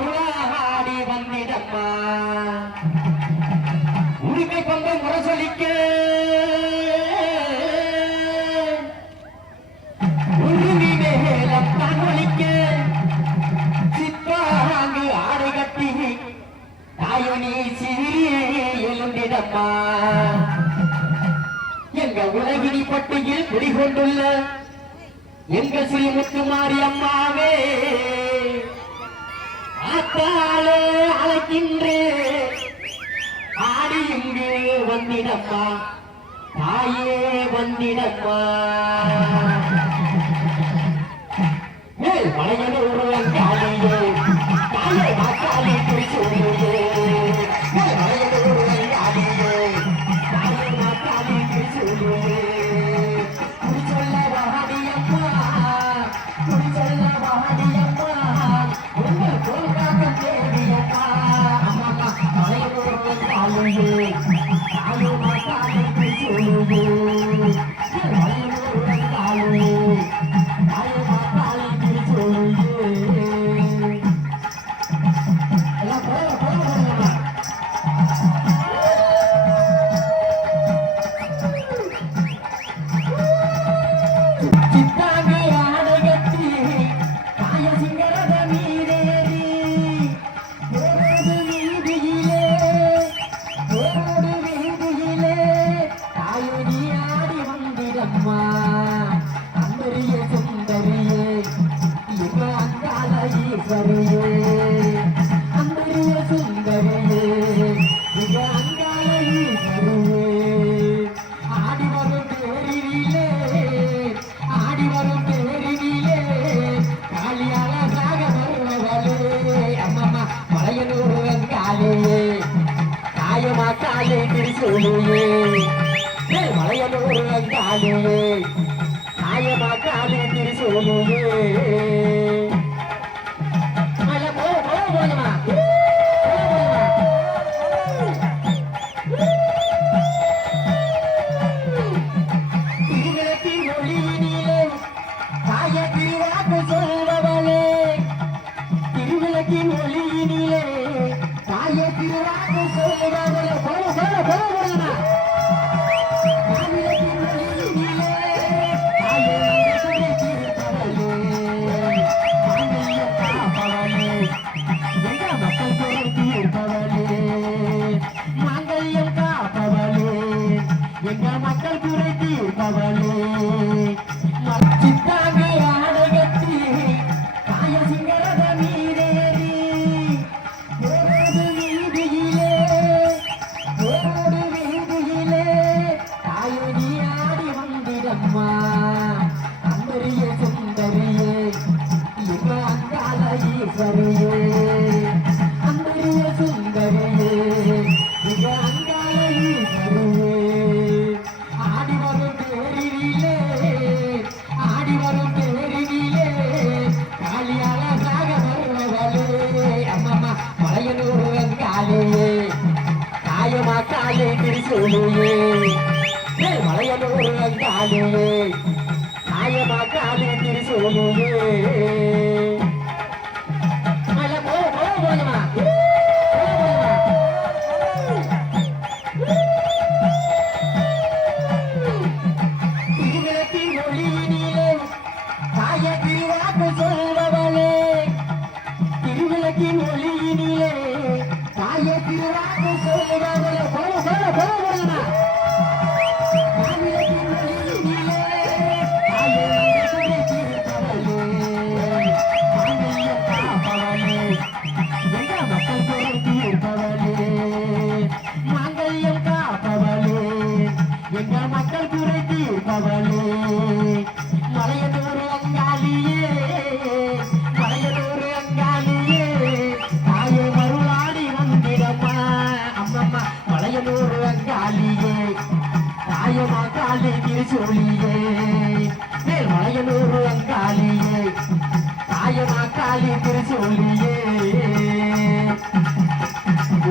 மருளாடி வந்திடம்மா உரிமை கொண்டு முரசொலிக்க உருவி மேலம் தான் ஒலிக்க சித்தாங்கு ஆடை கட்டி தாயணி சிறிய எழுந்திடம்மா எங்க உலகினி பட்டியில் குடிகொண்டுள்ள எங்க ஸ்ரீமுத்துமாரி அம்மாவே ஆத்தாலே அழைக்கின்றே ஆடி இங்கு வந்திடம்மா தாயே வந்திடம்மா மேல் மலையனூர் காலியே தாயே மாக்காளி திருச்சூரியே மேல் மலையனூர் காலியே தாயே மாக்காளி திருச்சூரியே குறிச்சொல்ல வாடியம்மா குறிச்சொல்ல வாடியம்மா உங்கள் கோல்காக தேடியம்மா அம்மா மலையனூர் காலியே தாயே மாக்காளி திருச்சூரியே மலையனூர் காலியே தாயே மாக்காளி திருச்சூரியே எல்லாம் போக சித்தாங்க ஆடகத்தி தாய சிங்கரத மீதேறி ஓடு வீதியிலே தாயடி ஆடி வந்திடம்மா அந்தரிய சுந்தரியே இவ அங்கால ஈஸ்வரியே அந்தரிய சுந்தரியே இவ அங்கால ஈஸ்வரியே ஆடி வரும் பேரிலே ஆடி வரும் பேரிலே காளியால சாக வருவவளே அம்மம்மா மலையனூர் வெங்காலையே தாயமா காலை திருச்சூலியே மலையனூர் வெங்காலையே தாயமா காலை திருச்சூலியே திருவிளக்கின் ஒளியினிலே தாய திருவாக்கு சொல்லுவாங்களே போகமா மாங்கல்யம் காப்பவளே எங்க மக்கள் குறை தீர்ப்பவளே சித்தாங்க ஆடகத்தி தாய சிங்கரத மீதேறி ஓடு வீதியிலே தாயடி ஆடி வந்திடம்மா அந்தரிய சுந்தரியே இவ அங்கால ஈஸ்வரியே அந்தரிய சுந்தரியே இவ அங்கால ஈஸ்வரியே ஆடி வரும் பேரிலே ஆடி வரும் பேரிலே காளியால சாக வருவவளே அம்மம்மா மலையனூர் வெங்காலையே தாயமா காலை திருச்சூலியே மலையனூர் வெங்காலையே தாயமா காலை திருச்சூலியே போகமா திருவிளக்கின் ஒளியினிலே தாய திருவாக்கு சொல்பவளே திருவிளக்கின் ஒளியினிலே தாய திருவாக்கு சொல்பவளே போகமா மாவிளக்கின் ஒளியினிலே தாய மனசுரை தீர்ப்பவளே மாங்கல்யம் காப்பவளே எங்க மக்கள் குறை தீர்ப்பவளே மாங்கல்யம் காப்பவளே எங்க மக்கள் குறை தீர்ப்பவளே மலையனூர் அங்காளியே மலையனூர் அங்காளியே தாயே மருளாடி வந்திடம்மா அம்மம்மா மலையனூர் அங்காளியே தாயமா காளி திருச்சூலியே மலையனூர் அங்காளியே தாயமா காளி திருச்சூலியே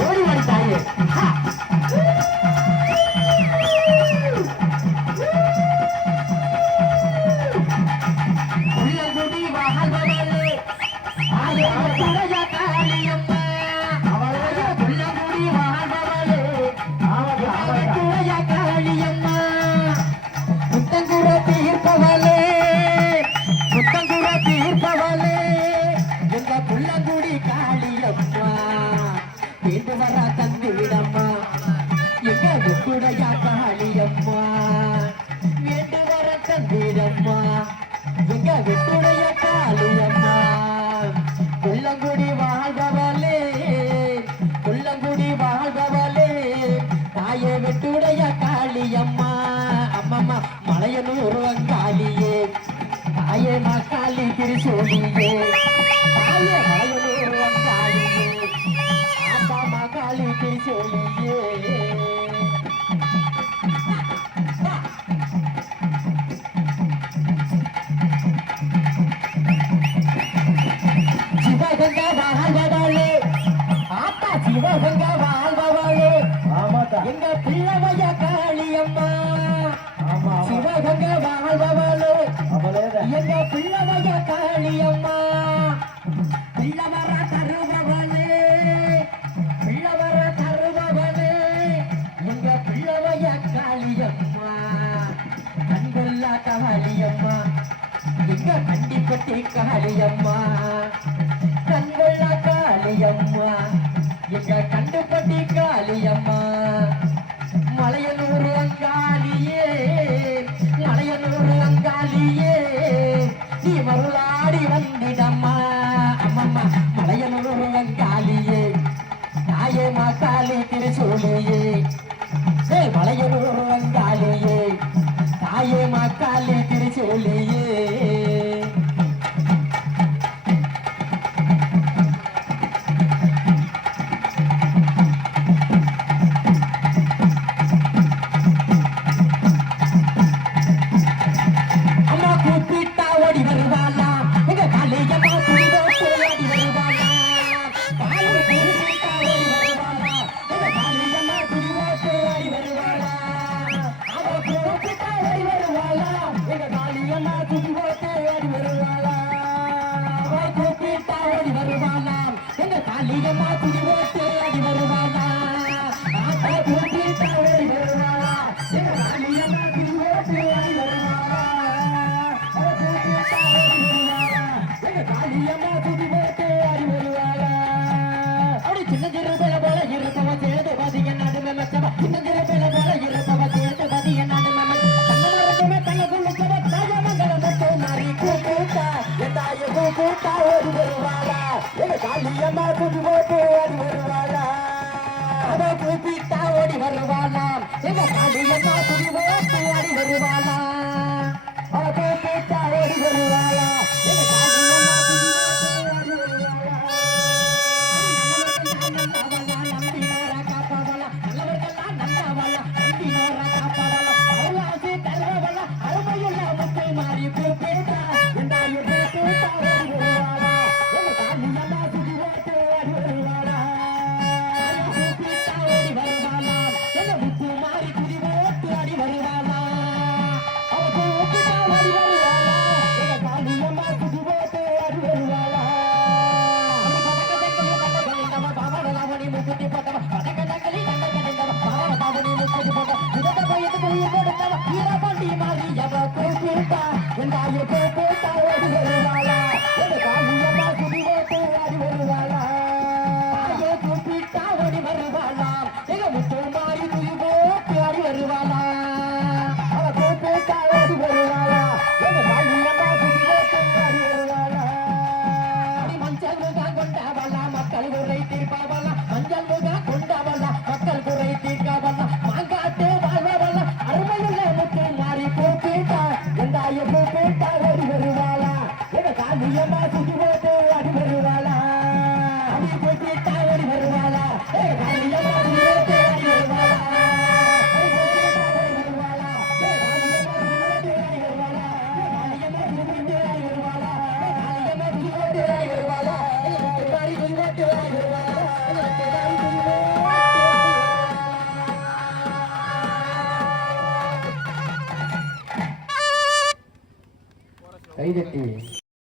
ஓடி வரி தாயே உள்ளங்குடி வாழ்பவளே ஆய காளி சொல்லியே தாயே மலையனூர் வந்தாளியே ஆத்தா மகாளிக்கு சொல்லியே சிவகங்கா வாழ்பவளே ஆத்தா சிவகங்கா வாழ்பவளே ஆமாக்கா எங்க பிள்ளவைய காளியம்மா ஆமா சிவகங்கா வாழ்பவளே அவளேதான் எங்க பிள்ளவைய காளியம்மா பிள்ளவர தருபவளே பிள்ளவர தருபவளே எங்க பிள்ளவைய காளியம்மா கண்கொள்ளா காளியம்மா எங்க கண்டிப்பட்டி காளியம்மா கண்கொள்ளா காளியம்மா எங்க கண்டுபட்டி காளியம்மா மலையனூர் அங்காளியே மலையனூர் அங்காளியே நீ மருளாடி வந்திடம்மா அம்மம்மா மலையனூர் அங்காளியே தாயே மாக்காளி திருச்சூலியே மலையனூர் அங்காளியே தாயே மாக்காளி திருச்சூலியே அம்மா கூப்பிட்டா ஓடி வருவாளா எங்க காளியம்மா குடிதோட்டு ஓடி வருவாளா காளி கூப்பிட்டா ஓடி வருவாளா எங்க காளியம்மா குடிதோட்டு ஓடி வருவாளா அவ கூப்பிட்டா ஓடி வருவாளா எங்க காளியம்மா குடிதோட்டு ஓடி வருவாளா அவ கூப்பிட்டா ஓடி வருவாளா எங்க காளியம்மா குடிதோட்டு ஓடி வருவாளா அவ கூப்பிட்டா ஓடி வருவாளா எங்க காளியம்மா குடிதோட்டு ஓடி வருவாளா காளியம்மா துதி போட்டு ஆடி வருவாளா அப்படி சின்ன சிறு பேல போல இருப்பவ சேர்ந்து பதிய நடுமே மச்சவ சின்ன சிறு பேல போல இருப்பவ சேர்ந்து பதிய நடுமே கண்ணமரத்துமே கண்ண குள்ளுக்கவ தாயமங்கலம் மட்டு மாறி கூப்பிட்டா என் தாயை கூப்பிட்டா ஓடி வருவாளா எங்க காளியம்மா துதி போட்டு ஆடி வருவாளா அவ கூப்பிட்டா ஓடி வருவாளா எங்க காளியம்மா துதி போட்டு ஆடி வருவாளா அவ கூப்பிட்டா ஓடி வருவாளா எங்க காளியம்மா துதி போட்டு ஆடி வருவாளா நம்பினார காப்பாவலா நல்லவர்கள்லாம் நந்தாவலா நம்பினார காப்பாவலா அருளாசி தருவவலா அருமையுள்ள முத்தை மாறி கூப்பிட்டா என் தாயை கூப்பிட்டா ஓடி வருவாளா எங்க காளியம்மா துதி போட்டு ஆடி வருவாளா கூப்பிட்டா ஓடி வருவாளா எங்க முத்து மாறி துதி போட்டு ஆடி வருவாளா அவ கூப்பிட்டா ஓடி வருவாளா எங்க காளியம்மா துதி போட்டு ஆடி வருவாளா முக்குத்தி போட்டவ படகடகளி கண்டகடந்தவ பாவ பாவனி முக்குத்தி போட்ட உதட பயத்து போய் கொடுத்தவ வீரபாண்டி மாறி அவ கூப்பிட்டா என் தாயை கூப்பிட்டா ஓடி வருவாளா எங்க காளியம்மா துதி போட்டு ஆடி வருவாளா தாயை கூப்பிட்டா ஓடி வருவாளா எங்க முத்து மாறி துதி போட்டு ஆடி வருவாளா அவ கூப்பிட்டா ஓடி வருவாளா எங்க காளியம்மா துதி போட்டு ஆடி வருவாளா அடி மஞ்சள் முக கொண்டவளா மக்கள் குறை தீர்ப்பவளா மஞ்சள் முக கொண்டவளா மக்கள் குறை தீர்க்கவளா மாங்காட்டு வாழ்வவளா அருமையுள்ள முத்து மாறி கூப்பிட்டா என் தாயை கூப்பிட்டா ஓடி வருவாளா எங்க காளியம்மா துதி போட்டு ஆடி வருவாளா அடி கூப்பிட்டா ஓடி வருவாளா எங்க காளியம்மா துதி போட்டு ஆடி வருவாளா கைதட்டி